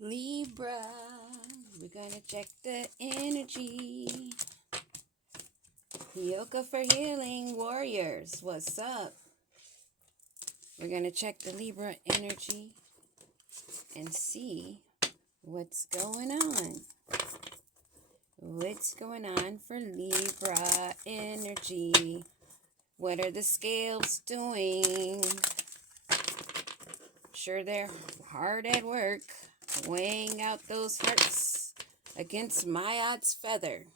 Libra, we're gonna check the energy. Yoga for healing warriors, what's up? We're gonna check the Libra energy and see what's going on. What's going on for Libra energy? What are the scales doing? Sure, they're hard at work, weighing out those hearts against Maat's feather.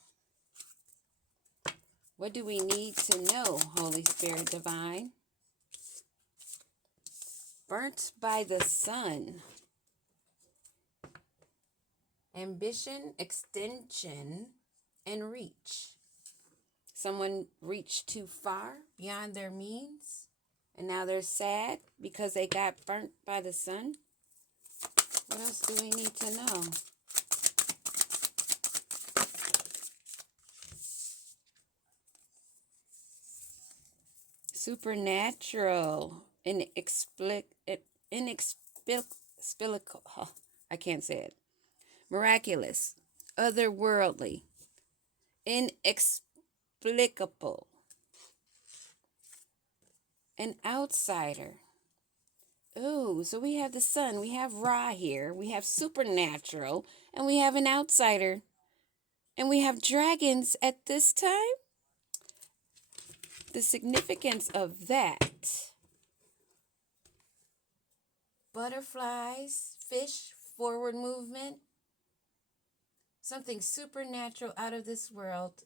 What do we need to know, Holy Spirit Divine? Burnt by the sun. Ambition, extension, and reach. Someone reached too far beyond their means, and now they're sad because they got burnt by the sun. What else do we need to know? Supernatural, I can't say it. Miraculous, otherworldly, inexplicable, an outsider. Oh, so we have the sun, we have Ra here, we have supernatural, and we have an outsider. And we have dragons at this time. The significance of that. Butterflies, fish, forward movement. Something supernatural out of this world.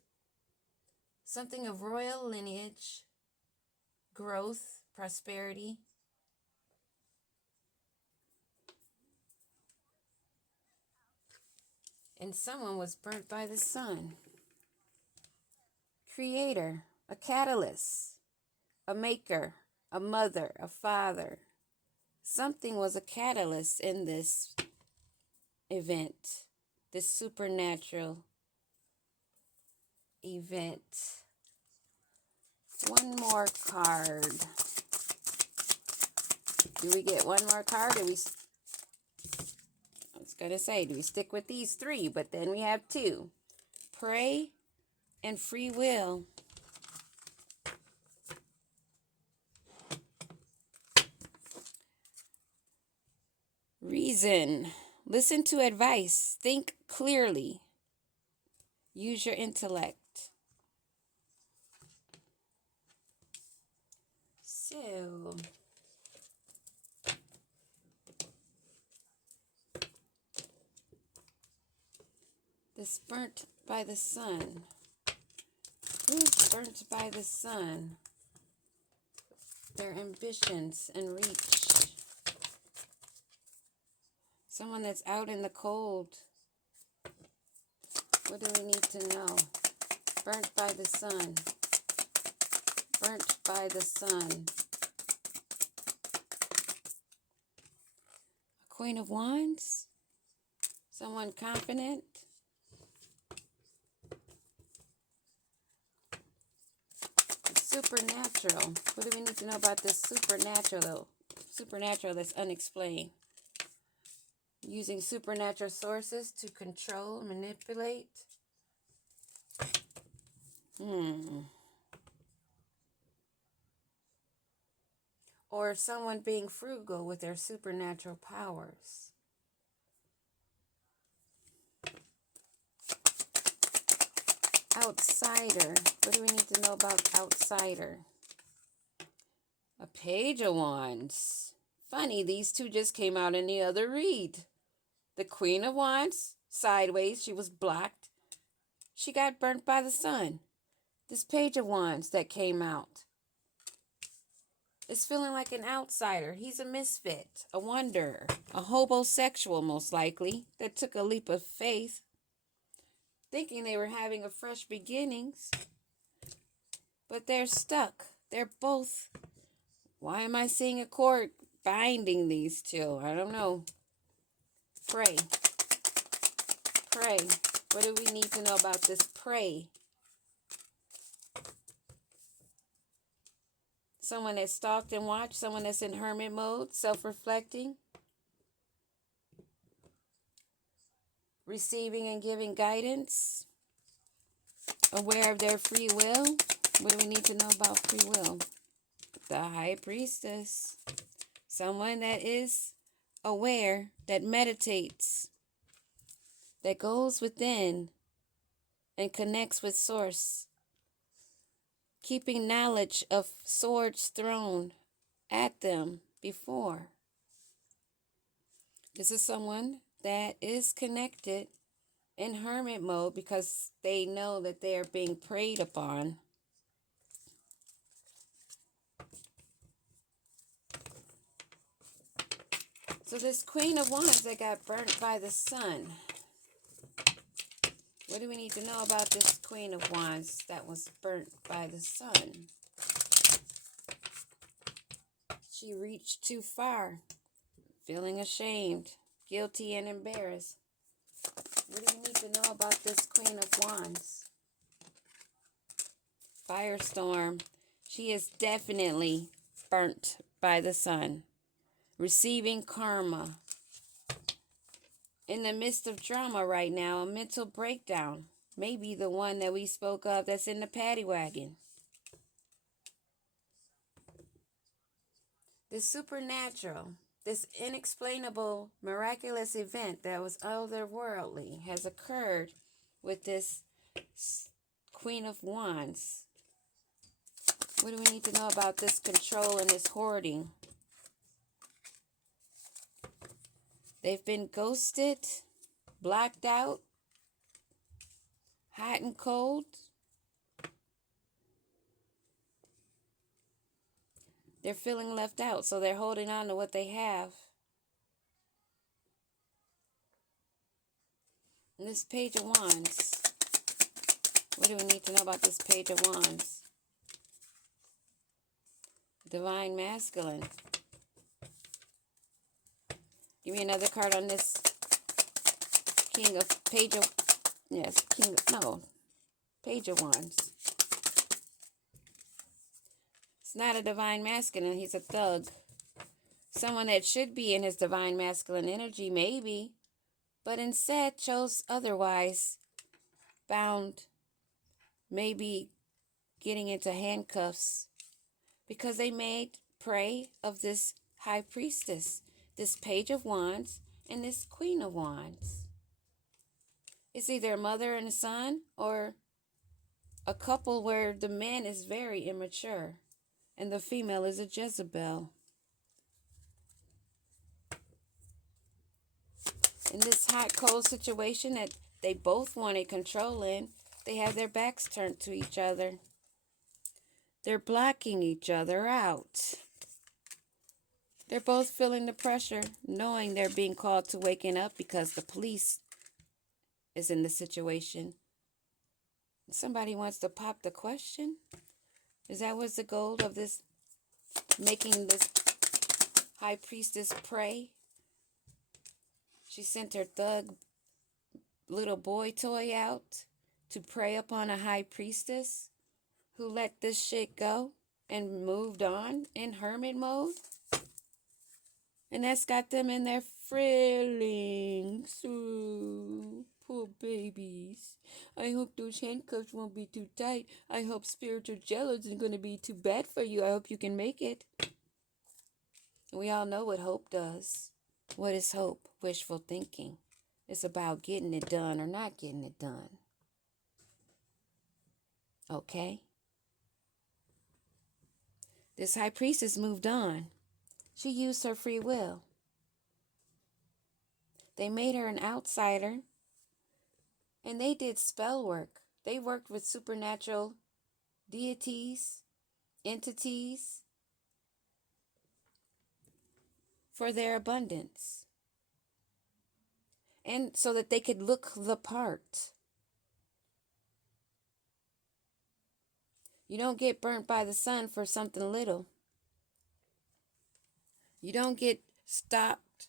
Something of royal lineage, growth, prosperity. And someone was burnt by the sun. Creator, a catalyst, a maker, a mother, a father. Something was a catalyst in this event, this supernatural event. One more card. Do we get one more card? I was going to say, do we stick with these three? But then we have two. Pray and free will. Reason. Listen to advice. Think clearly. Use your intellect. So, this burnt by the sun. Who's burnt by the sun? Their ambitions and reach. Someone that's out in the cold. What do we need to know? Burnt by the sun. Burnt by the sun. Queen of Wands. Someone confident. Supernatural. What do we need to know about this supernatural, though? Supernatural that's unexplained. Using supernatural sources to control, manipulate. Or someone being frugal with their supernatural powers. Outsider. What do we need to know about outsider? A Page of Wands. Funny, these two just came out in the other read. The Queen of Wands, sideways, she was blocked. She got burnt by the sun. This Page of Wands that came out is feeling like an outsider. He's a misfit, a wanderer, a homosexual most likely, that took a leap of faith, thinking they were having a fresh beginnings. But they're stuck. They're both. Why am I seeing a cord binding these two? I don't know. Pray. Pray. What do we need to know about this? Pray. Someone that's stalked and watched. Someone that's in hermit mode, self-reflecting. receiving and giving guidance, aware of their free will. What do we need to know about free will? The High Priestess, someone that is aware, that meditates, that goes within and connects with Source, keeping knowledge of swords thrown at them before. This is someone that is connected in hermit mode because they know that they are being preyed upon. So this Queen of Wands that got burnt by the sun. What do we need to know about this Queen of Wands that was burnt by the sun? She reached too far, feeling ashamed, guilty, and embarrassed. What do we need to know about this Queen of Wands? Firestorm. She is definitely burnt by the sun, receiving karma. In the midst of drama right now, a mental breakdown. Maybe the one that we spoke of that's in the paddy wagon. This supernatural, this inexplainable, miraculous event that was otherworldly has occurred with this Queen of Wands. What do we need to know about this control and this hoarding? They've been ghosted, blocked out, hot and cold. They're feeling left out, so they're holding on to what they have. And this Page of Wands. What do we need to know about this Page of Wands? Divine Masculine. Give me another card on this Page of Wands. It's not a divine masculine, he's a thug. Someone that should be in his divine masculine energy, maybe, but instead chose otherwise. Bound, maybe getting into handcuffs, because they made prey of this High Priestess, this Page of Wands, and this Queen of Wands. It's either a mother and a son, or a couple where the man is very immature and the female is a Jezebel. In this hot, cold situation that they both wanted control in, they have their backs turned to each other. They're blocking each other out. They're both feeling the pressure, knowing they're being called to waking up because the police is in the situation. Somebody wants to pop the question. Is that what's the goal of this, making this High Priestess pray? She sent her thug little boy toy out to prey upon a High Priestess who let this shit go and moved on in hermit mode. And that's got them in their feelings. Ooh, poor babies. I hope those handcuffs won't be too tight. I hope spiritual jail isn't going to be too bad for you. I hope you can make it. We all know what hope does. What is hope? Wishful thinking. It's about getting it done or not getting it done. Okay? This High Priestess moved on. She used her free will. They made her an outsider, and they did spell work. They worked with supernatural deities, entities, for their abundance, and so that they could look the part. You don't get burnt by the sun for something little. You don't get stopped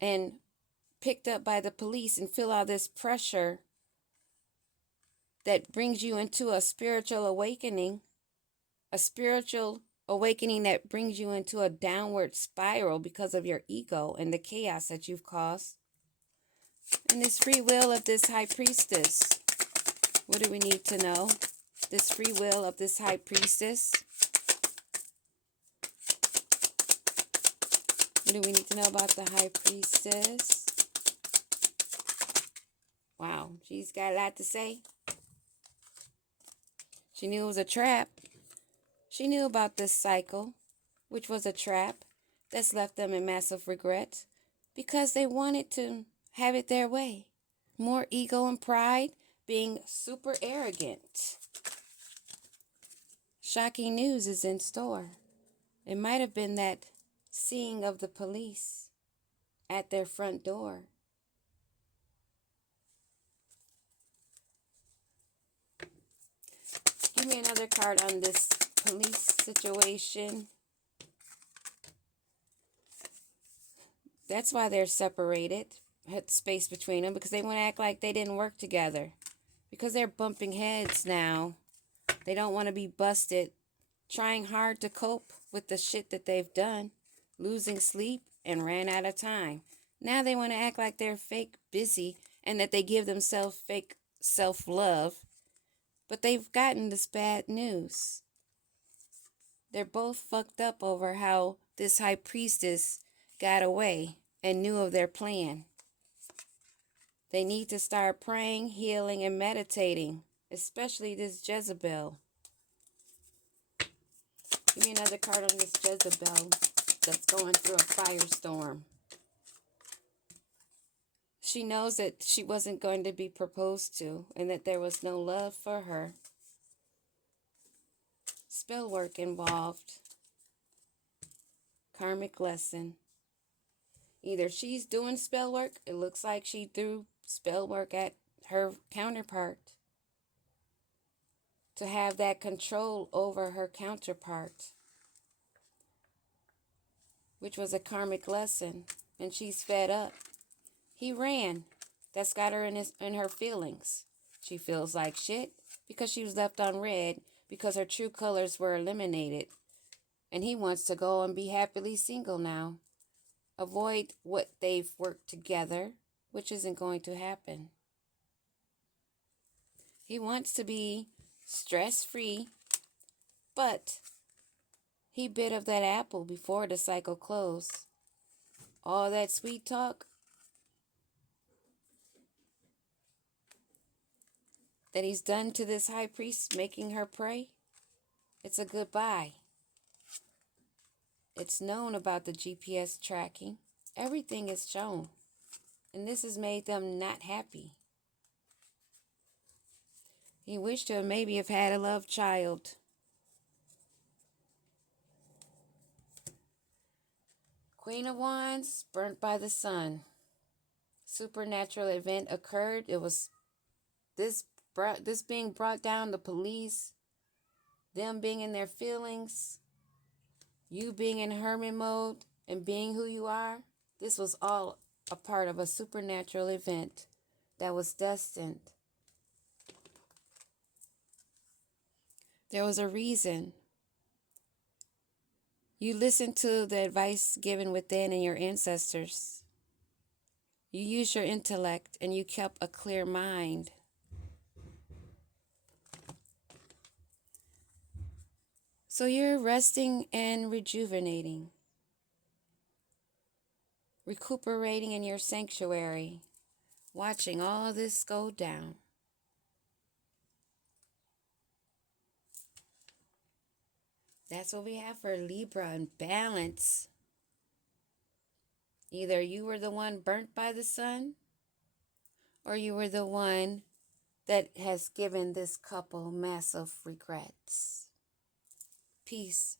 and picked up by the police and feel all this pressure that brings you into a spiritual awakening that brings you into a downward spiral because of your ego and the chaos that you've caused. And this free will of this high priestess. What do we need to know? This free will of this high priestess. What do we need to know about the high priestess? Wow, she's got a lot to say. She knew it was a trap. She knew about this cycle, which was a trap that's left them in massive regret because they wanted to have it their way. More ego and pride, being super arrogant. Shocking news is in store. It might have been that seeing of the police at their front door. Give me another card on this police situation. That's why they're separated. Had space between them because they want to act like they didn't work together. Because they're bumping heads now. They don't want to be busted. Trying hard to cope with the shit that they've done. Losing sleep and ran out of time. Now they want to act like they're fake busy and that they give themselves fake self-love. But they've gotten this bad news. They're both fucked up over how this high priestess got away and knew of their plan. They need to start praying, healing, and meditating, especially this Jezebel. Give me another card on this Jezebel that's going through a firestorm. She knows that she wasn't going to be proposed to and that there was no love for her. Spell work involved. Karmic lesson. Either she's doing spell work, it looks like she threw spell work at her counterpart to have that control over her counterpart, which was a karmic lesson, and she's fed up. He ran. That's got her in her feelings. She feels like shit because she was left on red because her true colors were eliminated, and he wants to go and be happily single now. Avoid what they've worked together, which isn't going to happen. He wants to be stress-free, but he bit of that apple before the cycle closed. All that sweet talk that he's done to this high priest, making her pray, it's a goodbye. It's known about the GPS tracking. Everything is shown. And this has made them not happy. He wished to maybe have had a love child. Queen of Wands, burnt by the sun. Supernatural event occurred. It was this being brought down, the police, them being in their feelings, you being in hermit mode and being who you are. This was all a part of a supernatural event that was destined. There was a reason. You listened to the advice given within and your ancestors. You used your intellect and you kept a clear mind. So you're resting and rejuvenating, recuperating in your sanctuary, watching all this go down. That's what we have for Libra and balance. Either you were the one burnt by the sun, or you were the one that has given this couple massive regrets. Peace.